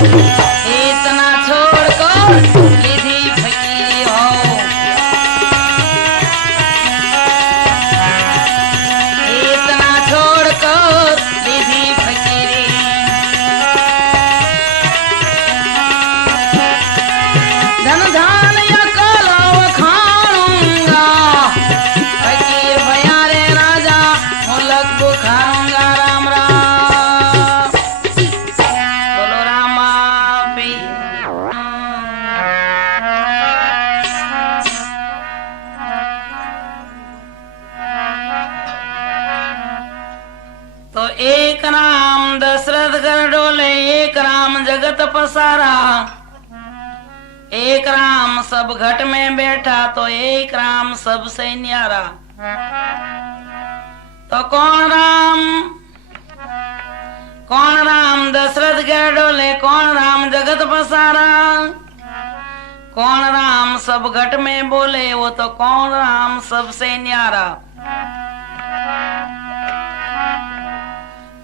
इतना छोड़कर लीधी फकीरी हो, इतना छोड़कर लीधी फकीरी। धन धान या कलाव खाऊंगा, फकीर भया रे राजा मुलक बुखारूंगा। राम राम बोलो रामा पी। तो एक राम दशरथ कर डोले, एक राम जगत पसारा, एक राम सब घट में बैठा, तो एक राम सबसे न्यारा। तो कौन राम दशरथ के डोले, कौन राम जगत पसारा, कौन राम सब घट में बोले, वो तो कौन राम सबसे न्यारा।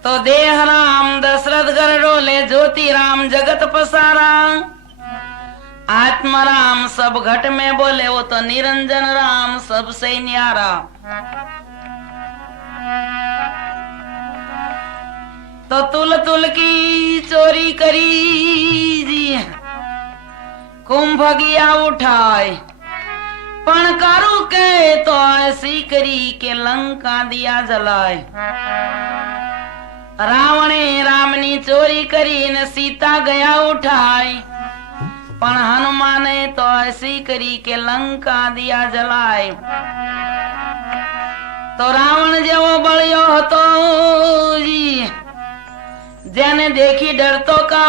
तो देह राम दशरथ घर डोले, ज्योति राम जगत पसारा, आत्मा राम सब घट में बोले, वो तो निरंजन राम सबसे न्यारा। तो तुल तुल की चोरी करी जी, कुंभ गया उठाए, पण कारू के तो ऐसी करी के लंका दिया जलाए। रावणे रामनी चोरी करी ने सीता गया उठाए, पण हनुमाने तो ऐसी करी के लंका दिया जलाए। तो रावण जेवो बळियो हतो जी, जेने देखी डरतो का,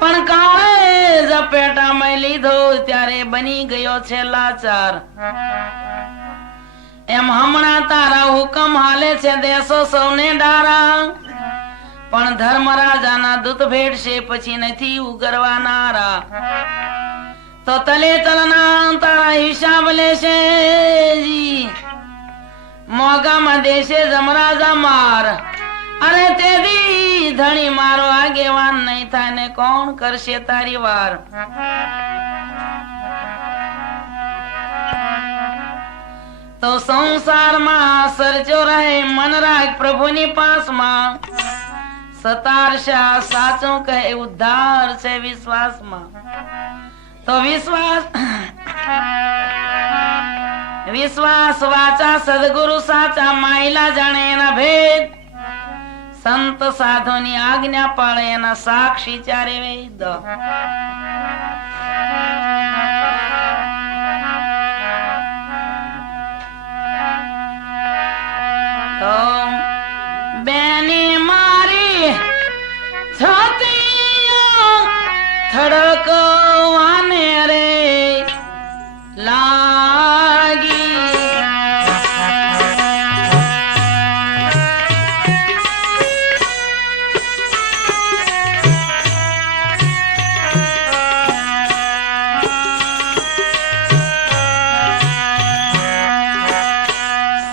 पण काळे जपेटा में लीधो त्यारे बनी गयो छे लाचार। एम हमणा तारा हुकम हाले छे देशो सौने डारा, पण धर्मराजाना दूत भेटશે પછી નથી ઉગરવાનારા। તો તલે તલના તારા હિસાબ લેશે જી, મોગામાં દેશે જમરાજા માર। અરે તેદી ધણી મારો આગેવાન નહીં થાય ને કોણ કરશે તારી વાર। તો સંસારમાં સરજો રહે મન રાખ પ્રભુની પાસમાં, સતારશા સાચો કહે ઉદ્ધાર છે વિશ્વાસમાં। તો વિશ્વાસ વાચા સદગુરુ સાચા, માયલા જાણે એના ભેદ, સંત સાધુની આજ્ઞા પાળે એના સાક્ષી ચારે વેદ। તો બેની મારી છાતીઓ થડકવાને રે લાગી।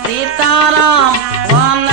સીતારામ વન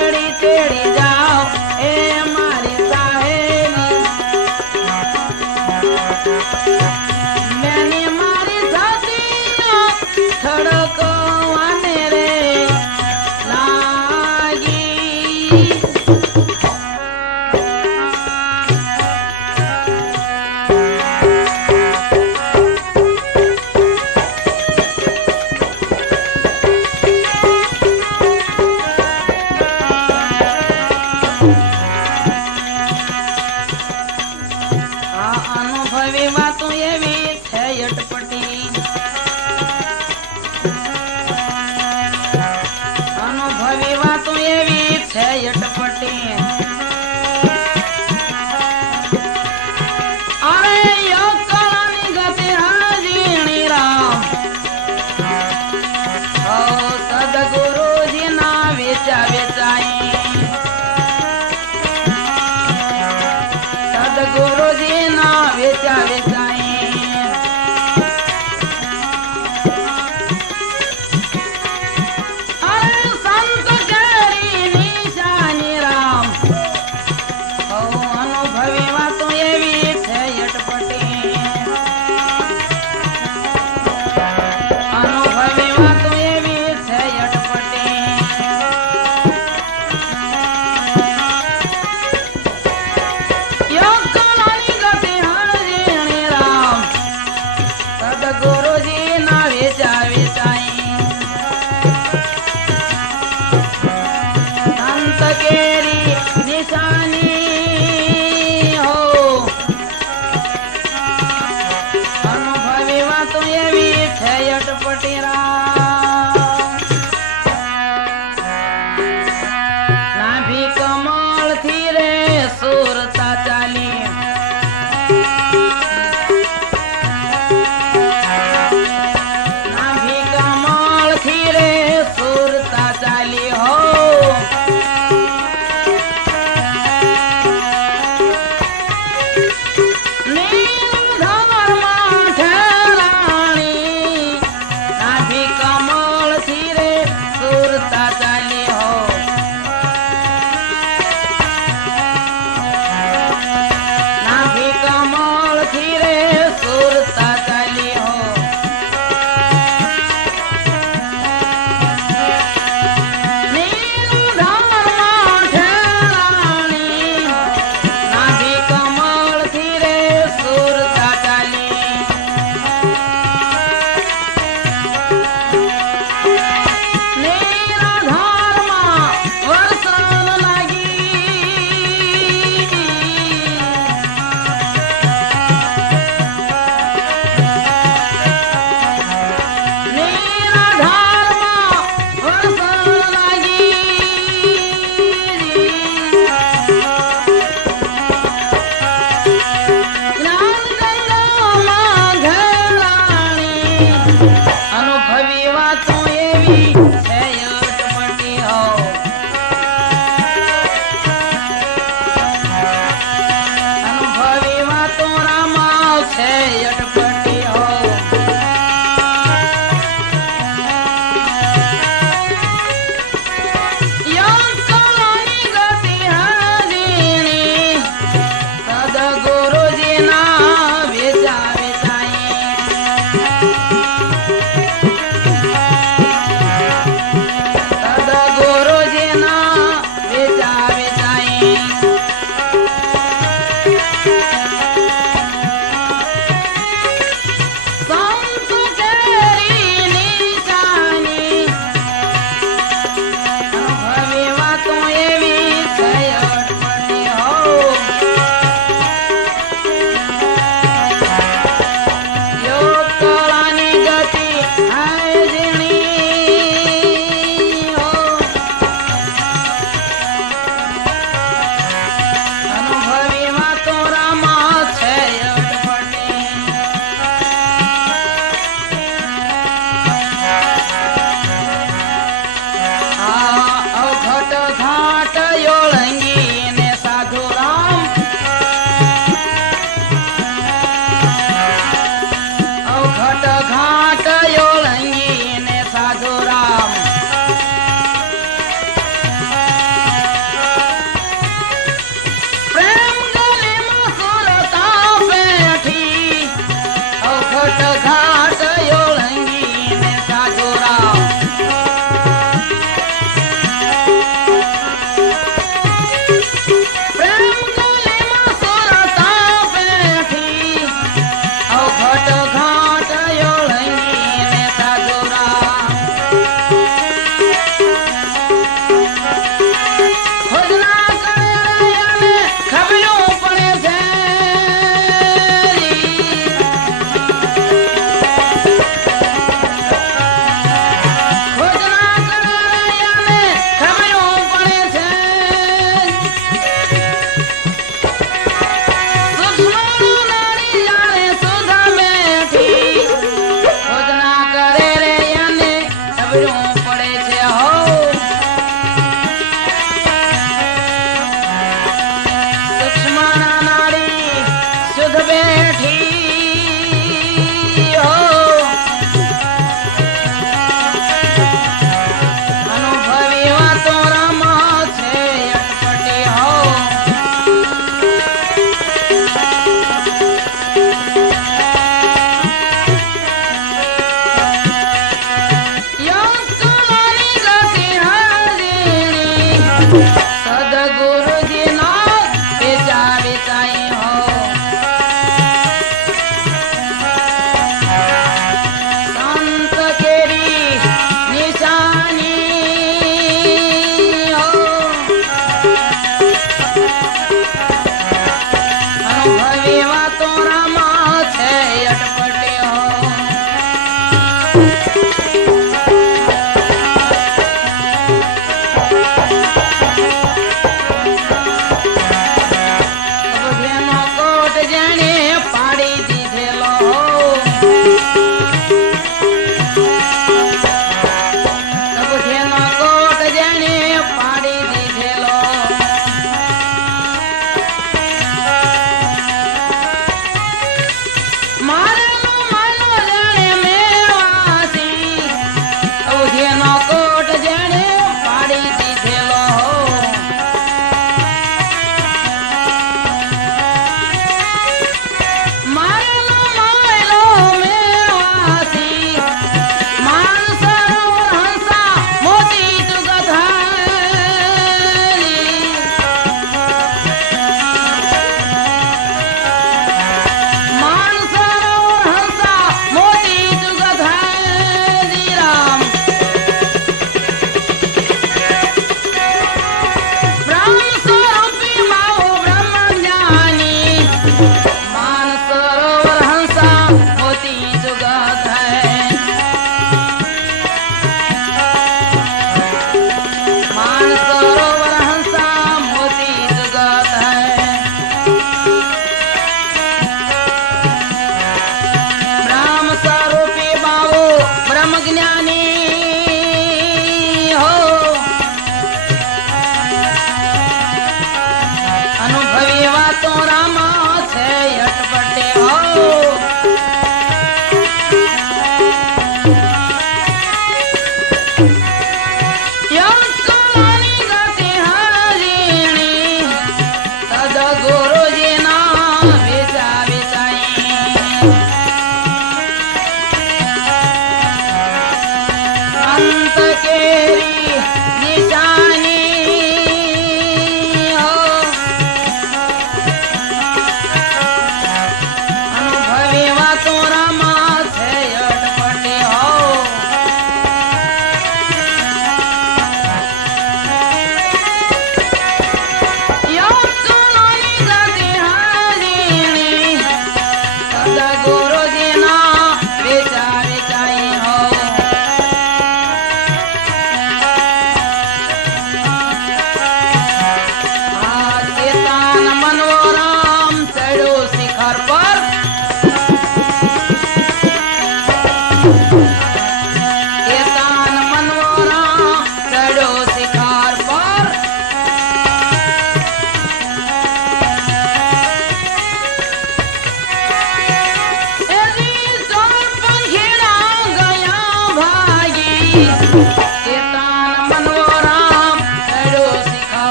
તેડી તેડી જાઓ એ મારી સાહેલી મેને મારી છાતીનો ધડકો વાને રે લાગી અનુભવી વાતું એવી છે અટપટી અનુભવી વાતું એવી છે અટપટી અરે યોકળાની ગતિ હાજીણી રામ ઓ સદગુરુજી ના વેચા વેચાઈ સદગુરુજી ના વેચા વેચાઈ અરે સંત કેરી નિશાની રામ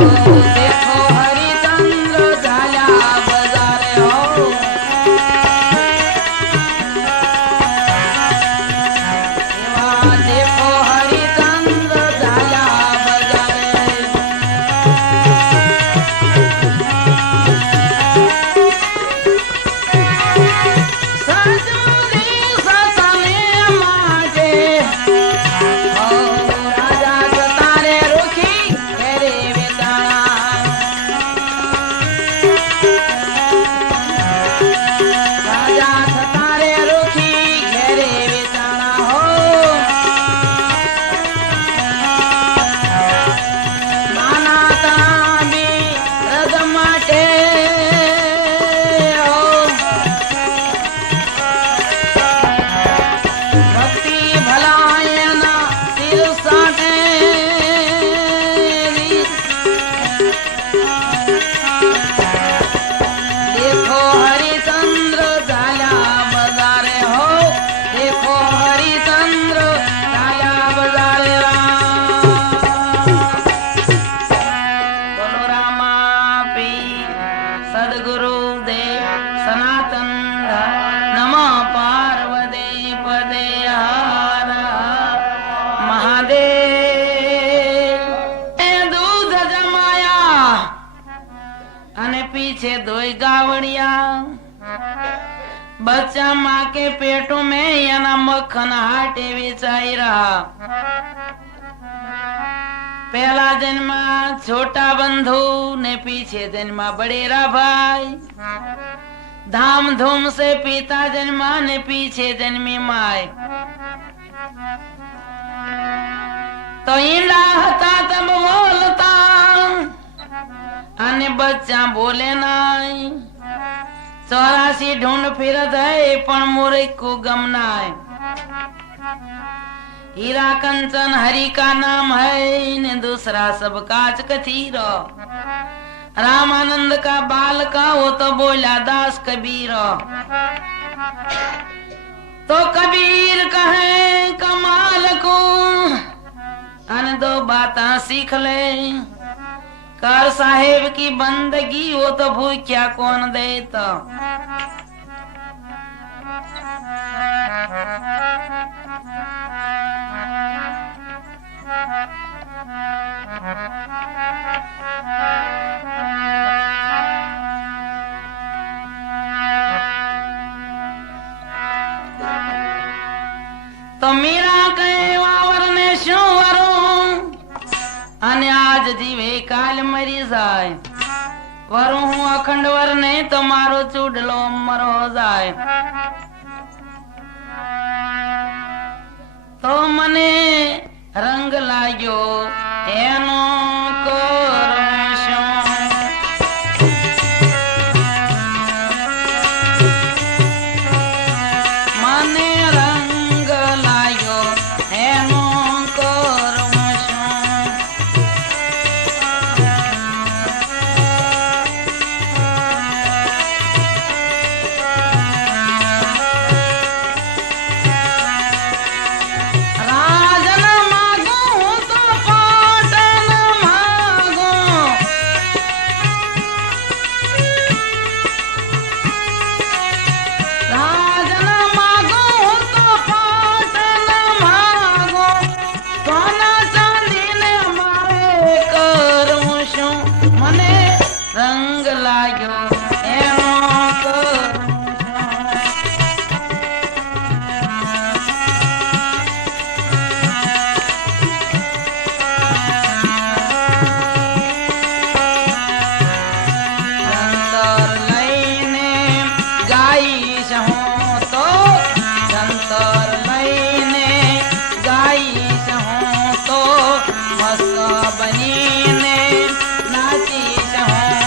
देखो हरिचंद्र झाल्या बजारे हो देवा देखो हरिचंद्र झाल्या बजारे सजूरी ससने माझे राजा तारे रुखी घेरे वेताळा राजा तारे रुखी घेरे वेताळा हो नाना ताबी रज माटे हो भक्ति भलायना सिर साटे देखो हरिचंद्र झाल्या बजारे हो देखो हरिचंद्र झाल्या बजारे बोलो रामा पीर सद्गुरु देव सनातन नम पार्वती पदे हर महादेव ए दूध जमाया અને पीछे दोई गावड़िया बच्चा माँ के पेटों में याना मक्खन हाटे बेचाई रहा पहला जन्मा छोटा बंधु ने पीछे जन्मा बड़ेरा भाई धाम धूम से पिता जन्मा ने पीछे जन्मी माय तो ईंडा हता तब बोलता અને બચ્ચા બોલે નાય 84 ઢૂંઢ ફિરત હૈ પણ મોરે को गम नाय हीरा कंचन हरि का नाम है ने दूसरा सब काच कथीर रामानंद का बाल का वो तो बोला दास कबीर तो कबीर कहे कमाल को अन दो बात सीख ले कर साहेब की बंदगी वो तो भूख्या कौन देता तो मीरा कहे वावर ने शू वरू અને આજ જીવે કાલ મરી જાય વરું હું અખંડ વર ને તો મારો ચૂડલો મરો જાય તો મને રંગ લાગ્યો એનો કરું શું મને રંગ લાગ્યો એનો કરું રંગ લાગ્યો એનો જંતર લઈને ગાઈશ હું તો જંતર લઈને ગાઈશ હું તો મસ્ત બનીને નાચીશ હું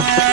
રે